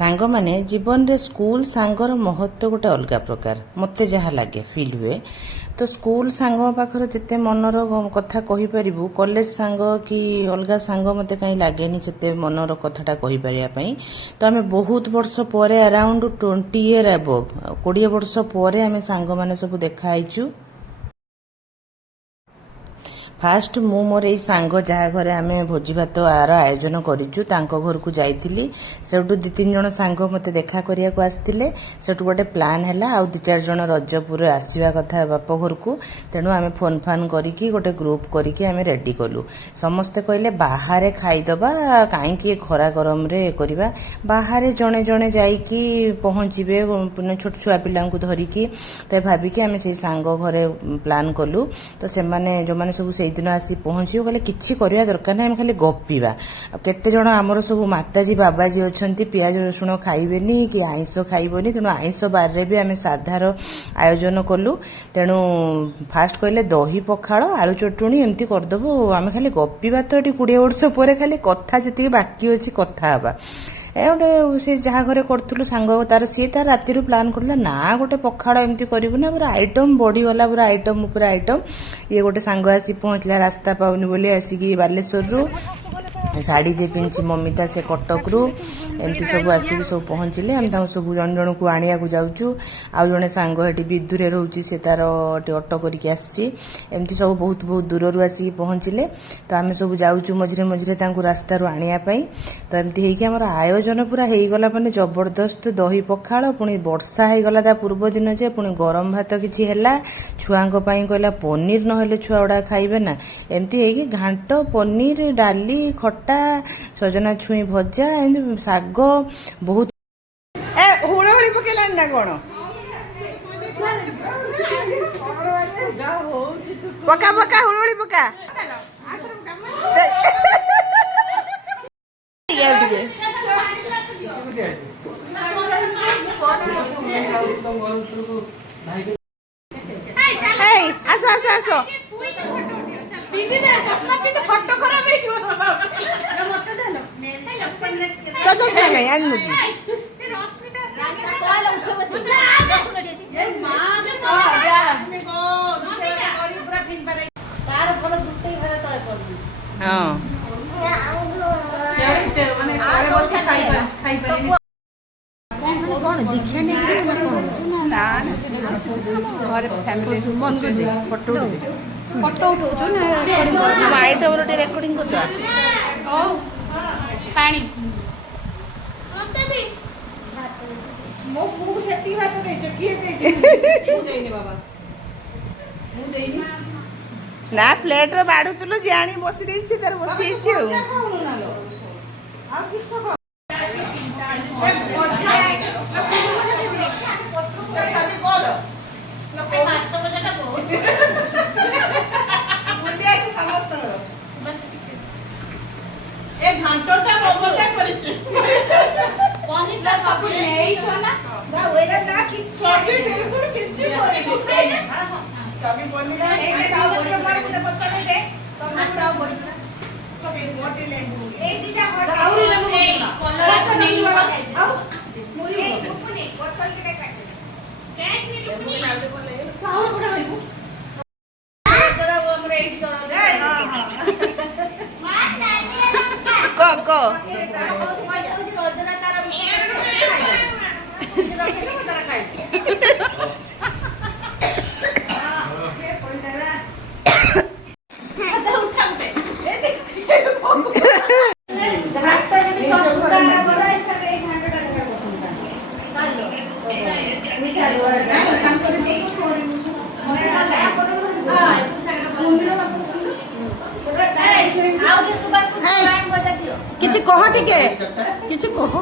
सांग माने जीवन रे स्कूल सांगर महत्व गोटे अलग प्रकार मते जहाँ लगे फिल हुए तो स्कूल सांग पाखर जिते मनर कथा कहि परिबु कॉलेज सांग कि अलग सांग मते कहीं लागेनी जिते मनर कथाटा कहि परिया पई तो आमे बहुत वर्ष परे अराउंड 20 इयर अबव 20 वर्ष परे आमे सांग माने सब देखा आइचु। फास्ट मु मोर ए सांग जहाँ घरे आमे भोजी भात आर आयोजन करिचु तांको घर को जाइतिली सेठू 2-3 जण सांग मते देखा करिया को आस्तिले सेठू गोटे प्लान हैला आ 2-4 जण रजपुर आसीबा कथा बाप घर को तेणु आमे फोन फान करिकी गोटे ग्रुप करिकी आमे रेडी कलु समस्ते कहले बाहर खाइदबा काई कि खरा गरम रे करिबा बाहर जणे जणे जाईकी पहुंचीबे छोट छुआ पिला को धरिकी तो भाबिकी आमे से सांग घरे प्लान कलु तो से माने जो माने सब दिन आसी पहुंची कहले किछि करिया दरकार ना हम खाली गपीबा केते जण हमर सब माताजी बाबाजी अछंती प्याज रसुण खाइबेनी कि आइंस खाइबोनी तेणु आइंस बार रे भी आमे साधार आयोजन कलु तेणु फास्ट कहले दही पखाळ आलू चटुणी एमती करदबो आमे खाली गपीबा तो 20 वर्ष परे खाली कथा जति बाकी अछि कथा हबा ए गोटे से जहाँ घरे करूँ सांग तार सी तार राति प्लान करला ना गोटे पखाड़ एमती करूँ ना पूरा आइटम बढ़ीगला पूरा आइटम पूरा आइटम ये गोटे सांग आसी पहुँचला रास्ता पाऊनी बोली आसिकी बालेश्वर रु शाढ़ी जे पिंची ममिता से कटक रु एमती सब आसिक सब पहुँचले आम सब जन जन को आनिया को जाऊँ आउ जड़े सांग हेटी विदुरे रोचे से तार ऑटो करके आमती सब बहुत बहुत दूर रू आसिक पहुँचले तो आम सब जाऊँ मझे मझे रास्ता रू आनिया तो एमती होगी आम आयोजन पूरा हो गला माने जबरदस्त दही पखाळ पुणी वर्षा हो गला ता पूर्व दिन जे पुणी गरम भात किछि हैला छुआंको पई कहला पनीर नहेले छुआ उडा खाइबे ना एमती हेगी घांट पनीर डाली खट्टा सजना छुई भजा एमती साग बहुत ए हुड़हुड़ी पकेलान ना कोन पका पका हुड़हुड़ी पका आसो आसो आसो तो चश्मा नहीं आनु की कौन दीक्षा नहीं छै ना कौन ना घर फैमिली मन दे फोटो उठो ना आइटम रो रिकॉर्डिंग कर दो ओ पानी मो मु सेठी बात नहीं छ किए दे मु देइनी बाबा मु देइनी ना प्लेट रो बाडू तुलो जानी बसी देई छी तार बसी छी आ किस ए घंटोटा ममता करिछि पानी का सब नहीं छ ना जा ओइरा ना कि सभी बिल्कुल किछि करे सभी बोली ए ताव बड़ी मार के पत्ता दे तो ना ताव बड़ी सभी मोटी लेबू ए दीजा हट ए कलर नहीं हुआ आओ मुरी पुनी बोतल के काट कैट नहीं पुनी लाउडे बोले साउ बड़ा आइबू जरा वो हमरे एडी जरा को रोजना तारा खाई किछि कह टिके किछि कह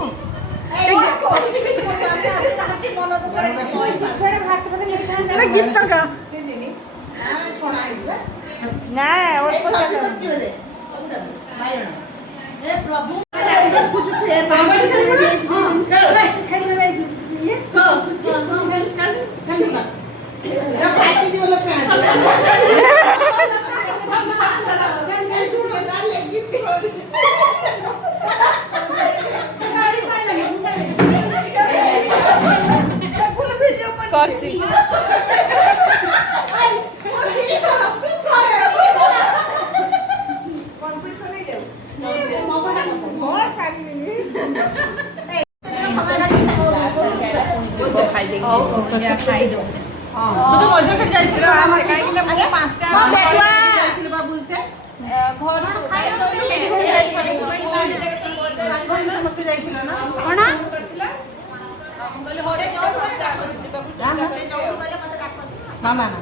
ना गीत का ना और प्रभु करसी खाई दो ତୁ ତ ମଝିରେ କେତେ ଯାଇଥିଲୁ ଆମେ କାହିଁକି ନା ମୁଁ 5ଟା ଯାଇଥିଲି ବା ବୁଲତେ ସମସ୍ତେ ଯାଇଥିଲ ନା କଣ ମାମା ନା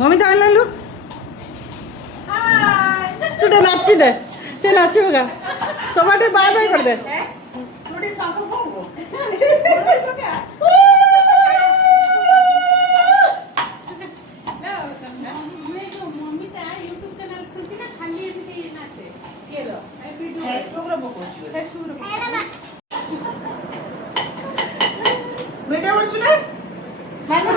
मम्मी जाणलू तू ते नाची दे ते नाचिब का सबाटे बाय बाय कर दे वीडियो करछु ना मैंने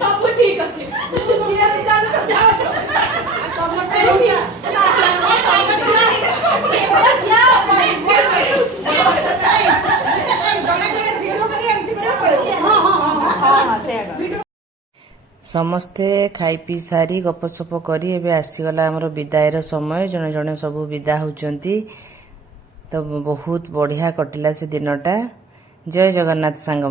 सब ठीक अच्छे ସମସ୍ତେ ଖାଇ ପିଇ ସାରି ଗପସପ କରି ଏବେ ଆସିଗଲା ଆମର ବିଦାୟର ସମୟ। ଜଣେ ଜଣେ ସବୁ ବିଦା ହେଉଛନ୍ତି। ତ ବହୁତ ବଢ଼ିଆ କଟିଲା ସେ ଦିନଟା। ଜୟ ଜଗନ୍ନାଥ ସାଙ୍ଗ।